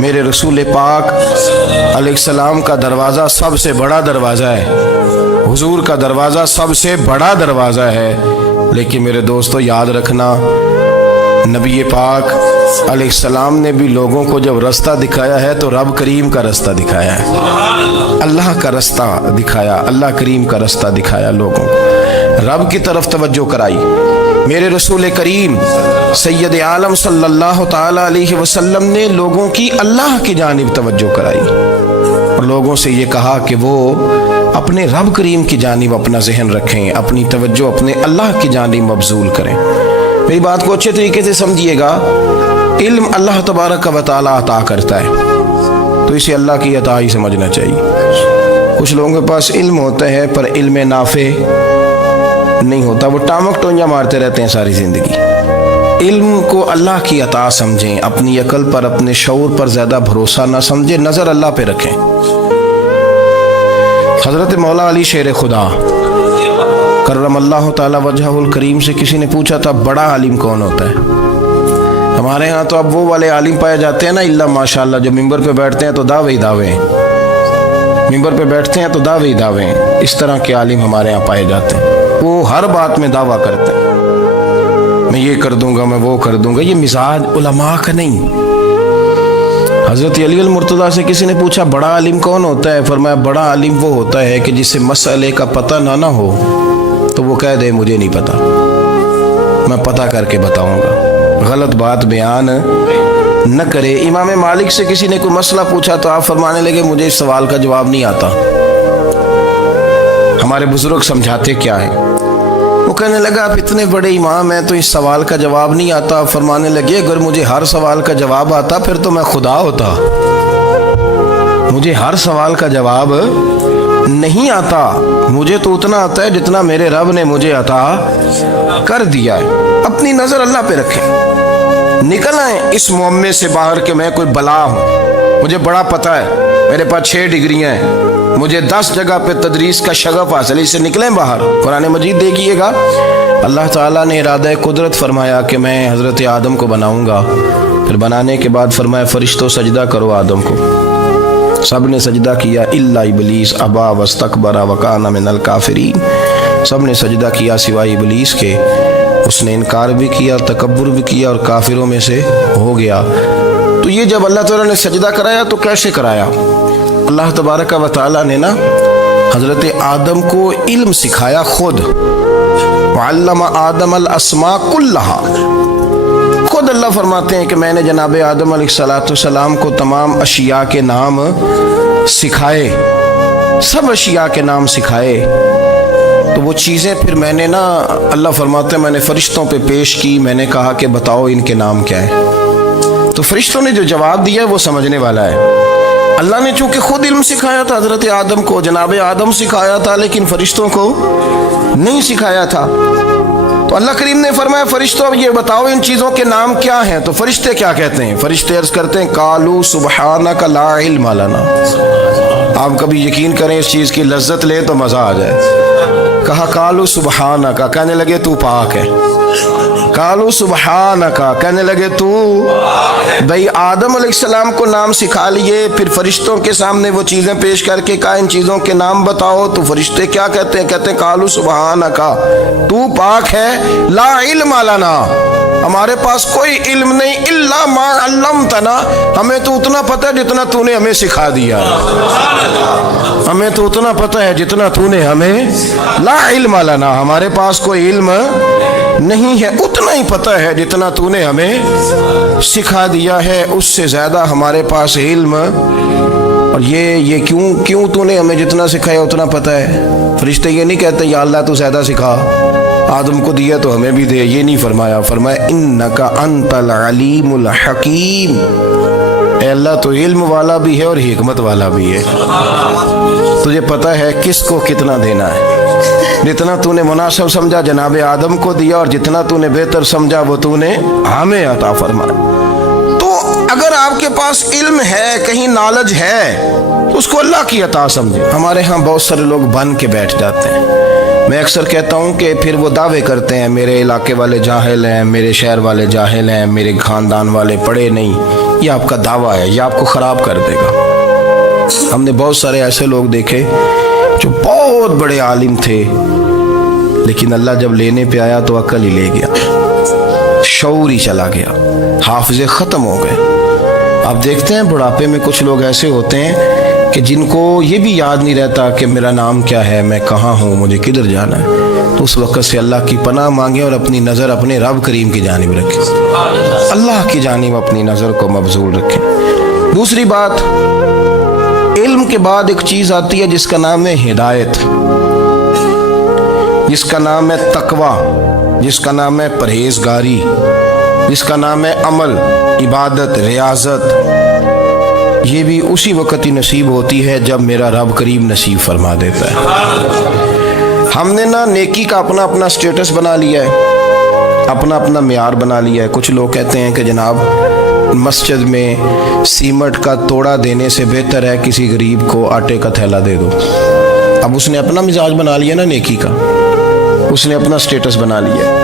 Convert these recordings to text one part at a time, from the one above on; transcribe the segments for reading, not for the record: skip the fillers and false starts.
میرے رسول پاک علیہ السلام کا دروازہ سب سے بڑا دروازہ ہے، حضور کا دروازہ سب سے بڑا دروازہ ہے، لیکن میرے دوستو یاد رکھنا، نبی پاک علیہ السلام نے بھی لوگوں کو جب رستہ دکھایا ہے تو رب کریم کا رستہ دکھایا ہے، اللہ کا رستہ دکھایا، اللہ کریم کا رستہ دکھایا، لوگوں کو رب کی طرف توجہ کرائی۔ میرے رسول کریم سید عالم صلی اللہ تعالی علیہ وسلم نے لوگوں کی اللہ کی جانب توجہ کرائی اور لوگوں سے یہ کہا کہ وہ اپنے رب کریم کی جانب اپنا ذہن رکھیں، اپنی توجہ اپنے اللہ کی جانب مبذول کریں۔ میری بات کو اچھے طریقے سے سمجھیے گا، علم اللہ تبارک و تعالی عطا کرتا ہے تو اسے اللہ کی عطا ہی سمجھنا چاہیے۔ کچھ لوگوں کے پاس علم ہوتا ہے پر علم نافع نہیں ہوتا، وہ ٹامک ٹونجا مارتے رہتے ہیں ساری زندگی۔ علم کو اللہ کی عطا سمجھیں، اپنی عقل پر اپنے شعور پر زیادہ بھروسہ نہ سمجھیں، نظر اللہ پہ رکھیں۔ حضرت مولا علی شیر خدا کرم اللہ تعالی وجہہ الکریم سے کسی نے پوچھا تھا بڑا عالم کون ہوتا ہے؟ ہمارے ہاں تو اب وہ والے عالم پائے جاتے ہیں نا، اللہ ماشاءاللہ، جو ممبر پہ بیٹھتے ہیں تو دعوے ہی دعوے ہیں، ممبر پہ بیٹھتے ہیں تو دعوے ہی دعوے ہیں، اس طرح کے عالم ہمارے ہاں پائے جاتے ہیں۔ وہ ہر بات میں دعویٰ کرتے ہیں، میں یہ کر دوں گا، میں وہ کر دوں گا۔ یہ مزاج علماء کا نہیں۔ حضرت علی المرتضیٰ سے کسی نے پوچھا بڑا عالم کون ہوتا ہے؟ فرمایا بڑا عالم وہ ہوتا ہے کہ جسے مسئلے کا پتہ نہ ہو تو وہ کہہ دے مجھے نہیں پتا، میں پتہ کر کے بتاؤں گا، غلط بات بیان نہ کرے۔ امام مالک سے کسی نے کوئی مسئلہ پوچھا تو آپ فرمانے لگے مجھے اس سوال کا جواب نہیں آتا۔ ہمارے بزرگ سمجھاتے کیا ہے؟ وہ کہنے لگا آپ اتنے بڑے امام ہیں تو اس سوال کا جواب نہیں آتا۔ فرمانے لگے اگر مجھے ہر سوال کا جواب آتا پھر تو میں خدا ہوتا، مجھے ہر سوال کا جواب نہیں آتا، مجھے تو اتنا آتا ہے جتنا میرے رب نے مجھے عطا کر دیا ہے۔ اپنی نظر اللہ پہ رکھیں، نکل آئیں اس معمے سے باہر کہ میں کوئی بلا ہوں، مجھے بڑا پتہ ہے، میرے پاس 6 ڈگریاں ہیں، مجھے 10 جگہ پہ تدریس کا شغف حاصل ہے، اس سے نکلیں باہر۔ قرآن مجید دیکھیے گا، اللہ تعالیٰ نے ارادہ قدرت فرمایا کہ میں حضرت آدم کو بناؤں گا، پھر بنانے کے بعد فرمایا فرشتوں سجدہ کرو آدم کو، سب نے سجدہ کیا الا ابلیس ابا واستکبر وکان من الکافرین، سب نے سجدہ کیا سوائے ابلیس کے، اس نے انکار بھی کیا، تکبر بھی کیا اور کافروں میں سے ہو گیا۔ تو یہ جب اللہ تعالیٰ نے سجدہ کرایا تو کیسے کرایا؟ اللہ تبارک و تعالیٰ نے نا حضرت آدم کو علم سکھایا خود، وعلم آدم الاسماء کلہا، خود اللہ فرماتے ہیں کہ میں نے جناب آدم علیہ السلام کو تمام اشیاء کے نام سکھائے، سب اشیاء کے نام سکھائے۔ تو وہ چیزیں پھر میں نے نا، اللہ فرماتے ہیں میں نے فرشتوں پہ پیش کی، میں نے کہا کہ بتاؤ ان کے نام کیا ہے، تو فرشتوں نے جو جواب دیا وہ سمجھنے والا ہے۔ اللہ نے چونکہ خود علم سکھایا تھا حضرت آدم کو، جناب آدم سکھایا تھا، لیکن فرشتوں کو نہیں سکھایا تھا۔ تو اللہ کریم نے فرمایا فرشتوں اب یہ بتاؤ ان چیزوں کے نام کیا ہیں؟ تو فرشتے کیا کہتے ہیں؟ فرشتے عرض کرتے ہیں قالوا سبحانک لا علم لنا۔ آپ کبھی یقین کریں اس چیز کی لذت لیں تو مزہ آ جائے۔ کہا قالوا سبحانک، کہنے لگے تو پاک ہے، قالوا سبحانک، کہنے لگے تو بھائی آدم علیہ السلام کو نام سکھا لیے، پھر فرشتوں کے سامنے وہ چیزیں پیش کر کے کہا ان چیزوں کے نام بتاؤ، تو فرشتے کیا کہتے ہیں؟ کہتے ہیں قالوا سبحانک، تو پاک ہے، لا علم لنا، ہمارے پاس کوئی علم نہیں، الا ما علمتنا، ہمیں تو اتنا پتہ ہے جتنا تو نے ہمیں سکھا دیا، ہمیں تو اتنا پتہ ہے جتنا تو نے ہمیں، لا علم لنا، ہمارے پاس کوئی علم نہیں ہے، اتنا ہی پتہ ہے جتنا تو نے ہمیں سکھا دیا ہے، اس سے زیادہ ہمارے پاس علم۔ اور یہ کیوں تو نے ہمیں جتنا سکھایا اتنا پتہ ہے؟ فرشتے یہ نہیں کہتے یا اللہ تو زیادہ سکھا، آدم کو دیا تو ہمیں بھی دے، یہ نہیں فرمایا، فرمایا انکا انت العلیم الحکیم، اے اللہ تو علم والا بھی ہے اور حکمت والا بھی ہے، تجھے پتہ ہے کس کو کتنا دینا ہے، جتنا تو نے مناسب سمجھا جناب آدم کو دیا، اور جتنا تو نے بہتر سمجھا وہ تو نے ہمیں عطا فرمایا۔ تو اگر آپ کے پاس علم ہے، کہیں نالج ہے، اس کو اللہ کی عطا سمجھے۔ ہمارے ہاں بہت سارے لوگ بن کے بیٹھ جاتے ہیں، میں اکثر کہتا ہوں کہ پھر وہ دعوے کرتے ہیں میرے علاقے والے جاہل ہیں، میرے شہر والے جاہل ہیں، میرے خاندان والے پڑھے نہیں، یہ آپ کا دعویٰ ہے، یہ آپ کو خراب کر دے گا۔ ہم نے بہت سارے ایسے لوگ دیکھے جو بہت بڑے عالم تھے، لیکن اللہ جب لینے پہ آیا تو عقل ہی لے گیا، شعور ہی چلا گیا، حافظے ختم ہو گئے۔ آپ دیکھتے ہیں بڑھاپے میں کچھ لوگ ایسے ہوتے ہیں کہ جن کو یہ بھی یاد نہیں رہتا کہ میرا نام کیا ہے، میں کہاں ہوں، مجھے کدھر جانا ہے۔ تو اس وقت سے اللہ کی پناہ مانگیں اور اپنی نظر اپنے رب کریم کی جانب رکھیں، اللہ کی جانب اپنی نظر کو مبذول رکھیں۔ دوسری بات، علم کے بعد ایک چیز آتی ہے جس کا نام ہے ہدایت، جس کا نام ہے تقویٰ، جس کا نام ہے پرہیزگاری، جس کا نام ہے عمل، عبادت، ریاضت۔ یہ بھی اسی وقت ہی نصیب ہوتی ہے جب میرا رب کریم نصیب فرما دیتا ہے۔ ہم نے نا نیکی کا اپنا اپنا سٹیٹس بنا لیا ہے، اپنا اپنا معیار بنا لیا ہے۔ کچھ لوگ کہتے ہیں کہ جناب مسجد میں سیمنٹ کا توڑا دینے سے بہتر ہے کسی غریب کو آٹے کا تھیلا دے دو۔ اب اس نے اپنا مزاج بنا لیا نا نیکی کا، اس نے اپنا سٹیٹس بنا لیا ہے۔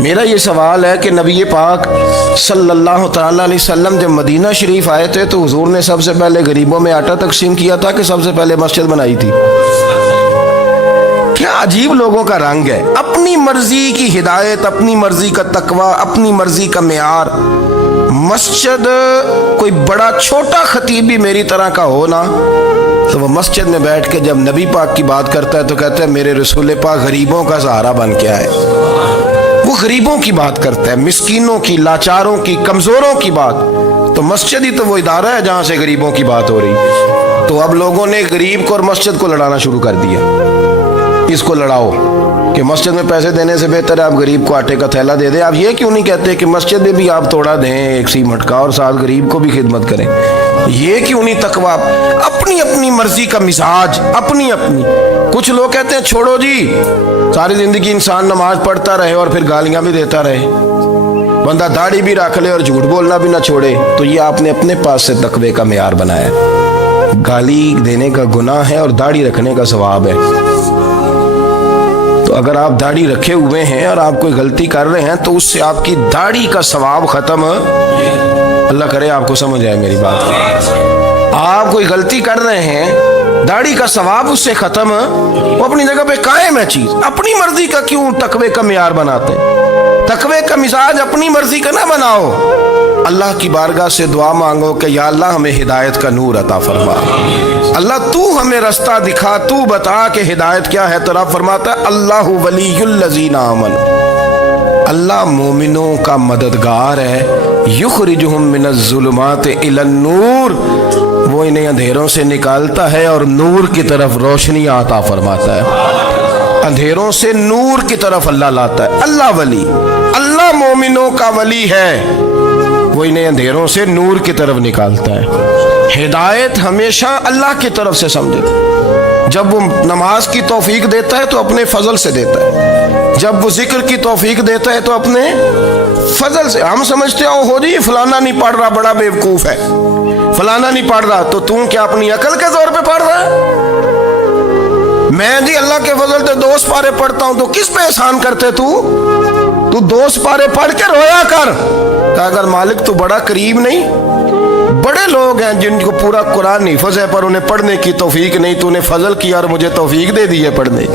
میرا یہ سوال ہے کہ نبی پاک صلی اللہ تعالیٰ علیہ وسلم جب مدینہ شریف آئے تھے تو حضور نے سب سے پہلے غریبوں میں آٹا تقسیم کیا تھا کہ سب سے پہلے مسجد بنائی تھی؟ کیا عجیب لوگوں کا رنگ ہے، اپنی مرضی کی ہدایت، اپنی مرضی کا تقویٰ، اپنی مرضی کا معیار۔ مسجد کوئی بڑا چھوٹا خطیب بھی میری طرح کا ہو نا تو وہ مسجد میں بیٹھ کے جب نبی پاک کی بات کرتا ہے تو کہتا ہے میرے رسول پاک غریبوں کا سہارا بن کے آئے۔ وہ غریبوں کی بات کرتا ہے، مسکینوں کی، لاچاروں کی، کمزوروں کی بات۔ تو مسجد ہی تو وہ ادارہ ہے جہاں سے غریبوں کی بات ہو رہی۔ تو اب لوگوں نے غریب کو اور مسجد کو لڑانا شروع کر دیا، اس کو لڑاؤ کہ مسجد میں پیسے دینے سے بہتر ہے آپ غریب کو آٹے کا تھیلا دے دیں۔ آپ یہ کیوں نہیں کہتے کہ مسجد میں بھی آپ توڑا دیں ایک سیمنٹ کا اور ساتھ غریب کو بھی خدمت کریں؟ یہ کیوں نہیں تقویٰ؟ اپنی اپنی مرضی کا مزاج، اپنی اپنی۔ کچھ لوگ کہتے ہیں چھوڑو جی، ساری زندگی انسان نماز پڑھتا رہے اور پھر گالیاں بھی دیتا رہے، بندہ داڑھی بھی رکھ لے اور جھوٹ بولنا بھی نہ چھوڑے۔ تو یہ آپ نے اپنے پاس سے تقوی کا معیار بنایا۔ گالی دینے کا گناہ ہے اور داڑھی رکھنے کا ثواب ہے۔ تو اگر آپ داڑھی رکھے ہوئے ہیں اور آپ کوئی غلطی کر رہے ہیں تو اس سے آپ کی داڑھی کا ثواب ختم، اللہ کرے آپ کو سمجھ آئے میری بات۔ آپ کوئی غلطی کر رہے ہیں، داڑھی کا ثواب اس سے ختم، وہ اپنی جگہ پہ قائم ہے چیز۔ اپنی مرضی کا کیوں تقوی کا معیار بناتے ہیں؟ تقوی کا مزاج اپنی مرضی کا نہ بناؤ۔ اللہ کی بارگاہ سے دعا مانگو کہ یا اللہ ہمیں ہدایت کا نور عطا فرما، اللہ تو ہمیں رستہ دکھا، تو بتا کہ ہدایت کیا ہے۔ تو رب فرماتا ہے اللہ ولی الذین آمنوا، اللہ مومنوں کا مددگار ہے، یخرجہم من الظلمات الی النور، وہ انہیں اندھیروں سے نکالتا ہے اور نور کی طرف روشنی عطا فرماتا ہے۔ اندھیروں سے نور کی طرف اللہ لاتا ہے۔ اللہ ولی، اللہ مومنوں کا ولی ہے، وہ انہیں اندھیروں سے نور کی طرف نکالتا ہے۔ ہدایت ہمیشہ اللہ کی طرف سے سمجھے۔ جب وہ نماز کی توفیق دیتا ہے تو اپنے فضل سے دیتا ہے، جب وہ ذکر کی توفیق دیتا ہے تو اپنے فضل سے۔ ہم سمجھتے ہو جی فلانا نہیں پڑھ رہا بڑا بیوقوف ہے، فلانا نہیں پڑھ رہا، تو تم کیا اپنی عقل کے زور پہ پڑھ رہا ہے؟ میں جی اللہ کے فضل سے 2 سپارے پڑھتا ہوں، تو کس پہ احسان کرتے تو 2 سپارے پڑھ کے رویا کر کہ اگر مالک تو بڑا قریب نہیں۔ بڑے لوگ ہیں جن کو پورا قرآن حفظ ہے پر انہیں پڑھنے کی توفیق نہیں، تو انہیں فضل کیا اور مجھے توفیق دے دی ہے پڑھنے۔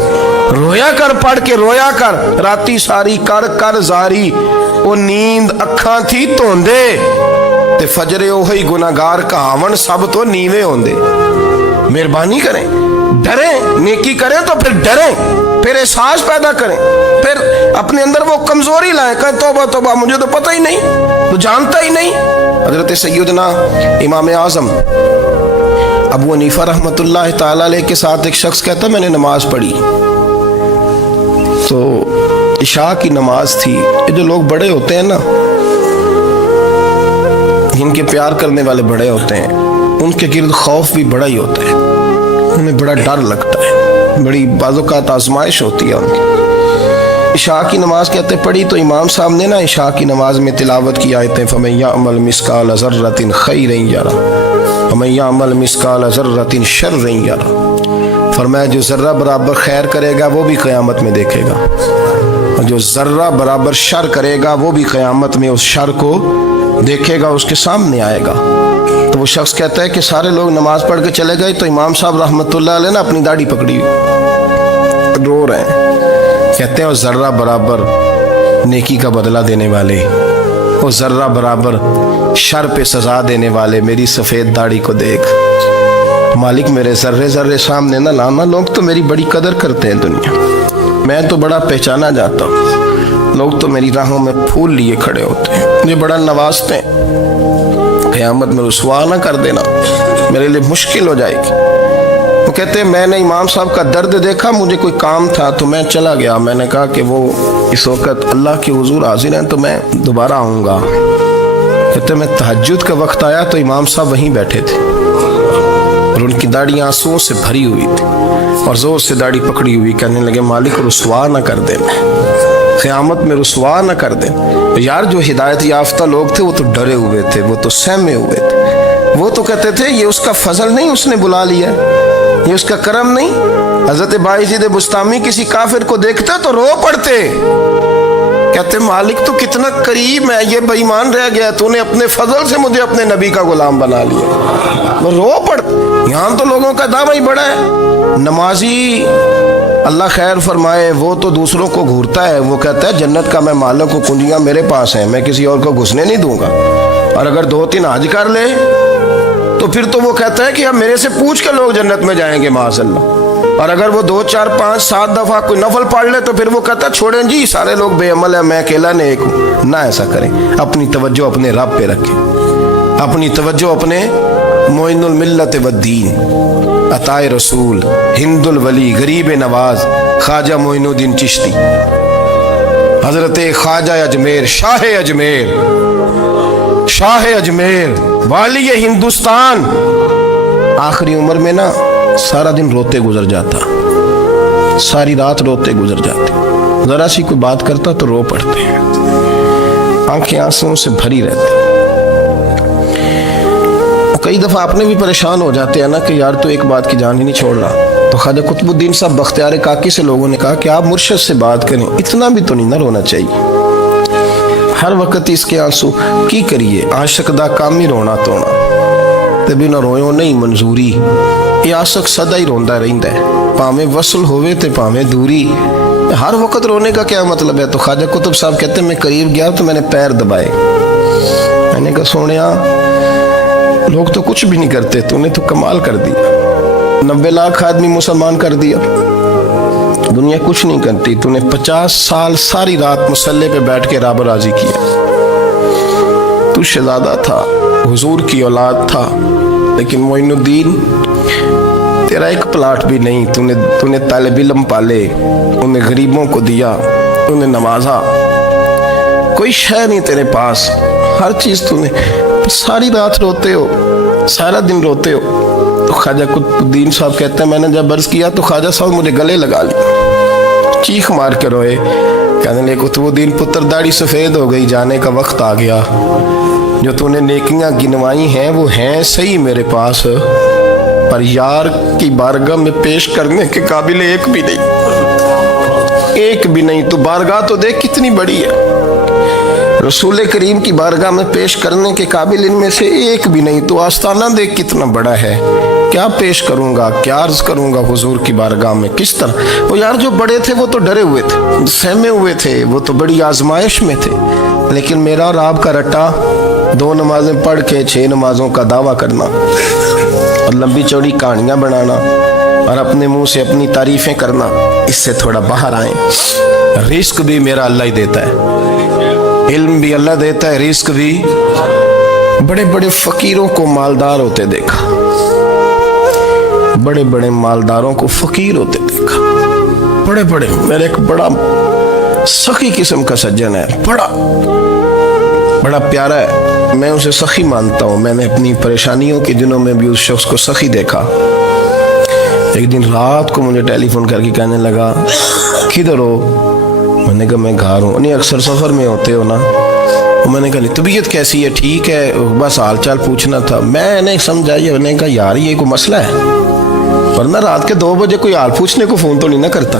رویا کر، پڑھ کے رویا کر، راتی ساری کر کر زاری، وہ نیند اکھاں تھی توندے تے فجرے اوہی گناہگار کہاون سب تو نیوے ہوندے۔ مہربانی کریں، ڈریں، نیکی کریں تو پھر ڈریں، پھر احساس پیدا کریں، پھر اپنے اندر وہ کمزوری لائیں کہ توبہ توبہ مجھے تو پتہ ہی نہیں، تو جانتا ہی نہیں۔ حضرت سیدنا امام اعظم ابو حنیفہ رحمۃ اللہ تعالی علیہ کے ساتھ ایک شخص کہتا میں نے نماز پڑھی، تو عشاء کی نماز تھی۔ یہ جو لوگ بڑے ہوتے ہیں نا، جن کے پیار کرنے والے بڑے ہوتے ہیں، ان کے گرد خوف بھی بڑا ہی ہوتا ہے، انہیں بڑا ڈر لگتا ہے، بڑی بعض اوقات آزمائش ہوتی ہے ان کی۔ عشاء کی نماز کہتے پڑھی تو امام صاحب نے نا عشاء کی نماز میں تلاوت کی آیتیں فَمَن يَعْمَلْ مِثْقَالَ ذَرَّةٍ خَيْرًا يَرَهُ وَمَن يَعْمَلْ مِثْقَالَ ذَرَّةٍ شَرًّا يَرَهُ، فرمایا جو ذرہ برابر خیر کرے گا وہ بھی قیامت میں دیکھے گا، اور جو ذرہ برابر شر کرے گا وہ بھی قیامت میں اس شر کو دیکھے گا اس کے سامنے آئے گا. تو وہ شخص کہتا ہے کہ سارے لوگ نماز پڑھ کے چلے گئے تو امام صاحب رحمۃ اللہ علیہ نے اپنی داڑھی پکڑی ہوئی رو رہے ہیں. کہتے ہیں اور ذرہ برابر نیکی کا بدلہ دینے والے، وہ ذرہ برابر شر پہ سزا دینے والے میری سفید داڑھی کو دیکھ. مالک میرے ذرے ذرے سامنے نہ لانا، لوگ تو میری بڑی قدر کرتے ہیں دنیا، میں تو بڑا پہچانا جاتا ہوں، لوگ تو میری راہوں میں پھول لیے کھڑے ہوتے ہیں، مجھے بڑا نوازتے ہیں. قیامت میں رسوا نہ کر دینا، میرے لیے مشکل ہو جائے گی. وہ کہتے ہیں میں نے امام صاحب کا درد دیکھا، مجھے کوئی کام تھا تو میں چلا گیا. میں نے کہا کہ وہ اس وقت اللہ کے حضور حاضر ہیں تو میں دوبارہ آؤں گا. کہتے ہیں میں تہجد کا وقت آیا تو امام صاحب وہیں بیٹھے تھے اور ان کی داڑھی آنسوؤں سے بھری ہوئی تھی اور زور سے داڑھی پکڑی ہوئی. کہنے لگے مالک رسوا نہ کر دیں، قیامت میں رسوا نہ کر دیں. یار جو ہدایت یافتہ لوگ تھے وہ تو ڈرے ہوئے تھے، وہ تو سہمے ہوئے تھے، وہ تو کہتے تھے یہ اس کا فضل نہیں، اس نے بلا لیا، یہ اس کا کرم نہیں. حضرت باعزید بستامی کسی کافر کو دیکھتے تو رو پڑتے، کہتے مالک تو کتنا قریب ہے، یہ بے ایمان رہ گیا، تو نے اپنے فضل سے مجھے اپنے نبی کا غلام بنا لیا. وہ رو پڑتے. یہاں تو لوگوں کا دعویٰ ہی بڑا ہے. نمازی اللہ خیر فرمائے وہ تو دوسروں کو گھورتا ہے، وہ کہتا ہے جنت کا میں مالک ہوں، کنجیاں میرے پاس ہیں، میں کسی اور کو گھسنے نہیں دوں گا. اور اگر 2-3 حج کر لے تو پھر تو وہ کہتا ہے کہ اب میرے سے پوچھ کے لوگ جنت میں جائیں گے معاذ اللہ. اور اگر وہ 2 4 5 7 دفعہ کوئی نفل پڑھ لے تو پھر وہ کہتا ہے چھوڑیں جی سارے لوگ بے عمل ہیں، میں اکیلا نیک ہوں. نہ ایسا کریں، اپنی توجہ اپنے رب پہ رکھیں، اپنی توجہ اپنے معین الملت والدین عطا رسول ہند الولی غریب نواز خواجہ معین الدین چشتی حضرت خواجہ اجمیر شاہ اجمیر والی ہندوستان. آخری عمر میں نا سارا دن روتے گزر جاتا، ساری رات روتے گزر جاتے، ذرا سی کوئی بات کرتا تو رو پڑتے ہیں، آنکھیں آنسوؤں سے بھری رہتی. کئی دفعہ آپ نے بھی پریشان ہو جاتے ہیں نا کہ یار تو ایک بات کی جان ہی نہیں چھوڑ رہا. تو خواجہ قطب الدین صاحب بختیار کاکی سے لوگوں نے کہا کہ آپ مرشد سے بات کریں، اتنا بھی تو نہیں نہ رونا چاہیے، ہر وقت اس کے آنسو کی کریے. عاشق دا کام ہی رونا تونا تے بنا رویوں نہیں منظوری. یہ عاشق سدا ہی روندا رہندا ہے، پاویں وصل ہوئے تے پاویں دوری. ہر وقت رونے کا کیا مطلب ہے؟ تو خواجہ قطب صاحب کہتے ہیں میں قریب گیا تو میں نے پیر دبائے، میں نے کہا سونیا لوگ تو کچھ بھی نہیں کرتے، تو نے تو کمال کر دیا. 90 لاکھ آدمی مسلمان کر دیا، دنیا کچھ نہیں کرتی. تو نے 50 سال ساری رات مسلح پہ بیٹھ کے رب راضی کیا. تو شہزادہ تھا، حضور کی اولاد تھا، لیکن معین الدین تیرا ایک پلاٹ بھی نہیں. تو نے طالب علم پالے، انہیں غریبوں کو دیا، انہیں نوازا، کوئی شے نہیں تیرے پاس، ہر چیز تو نے. ساری رات روتے ہو، سارا دن روتے ہو. تو خواجہ قطب الدین صاحب کہتے ہیں میں نے جب عرض کیا تو خواجہ صاحب مجھے گلے لگا لیا، چیخ مار کے روئے. کہنے لگے قطب الدین پتر داڑھی سفید ہو گئی، جانے کا وقت آ گیا. جو تو نے نیکیاں گنوائی ہیں وہ ہیں صحیح میرے پاس، پر یار کی بارگاہ میں پیش کرنے کے قابل ایک بھی نہیں. تو بارگاہ تو دیکھ کتنی بڑی ہے، رسول کریم کی بارگاہ میں پیش کرنے کے قابل ان میں سے ایک بھی نہیں. تو آستانہ دیکھ کتنا بڑا ہے، کیا پیش کروں گا، کیا عرض کروں گا حضور کی بارگاہ میں، کس طرح. وہ یار جو بڑے تھے وہ تو ڈرے ہوئے تھے، سہمے ہوئے تھے، وہ تو بڑی آزمائش میں تھے. لیکن میرا اور آپ کا رٹا 2 نمازیں پڑھ کے 6 نمازوں کا دعویٰ کرنا اور لمبی چوڑی کہانیاں بنانا اور اپنے منہ سے اپنی تعریفیں کرنا، اس سے تھوڑا باہر آئیں. رزق بھی میرا اللہ ہی دیتا ہے، علم بھی اللہ دیتا ہے، رزق بھی. بڑے بڑے فقیروں کو مالدار ہوتے دیکھا، بڑے بڑے مالداروں کو فقیر ہوتے دیکھا. بڑے بڑے، میرے ایک بڑا سخی قسم کا سجن ہے، بڑا پیارا ہے، میں اسے سخی مانتا ہوں. میں نے اپنی پریشانیوں کے دنوں میں بھی اس شخص کو سخی دیکھا. ایک دن رات کو مجھے ٹیلی فون کر کے کہنے لگا کدھر ہو؟ میں نے کہا میں گھر ہوں. نہیں اکثر سفر میں ہوتے ہو نا؟ میں نے کہا طبیعت کیسی ہے؟ ٹھیک ہے، بس حال چال پوچھنا تھا. میں نے سمجھائی، میں نے کہا یار یہ کوئی مسئلہ ہے، ورنہ رات کے 2 بجے کوئی حال پوچھنے کو فون تو نہیں نہ کرتا.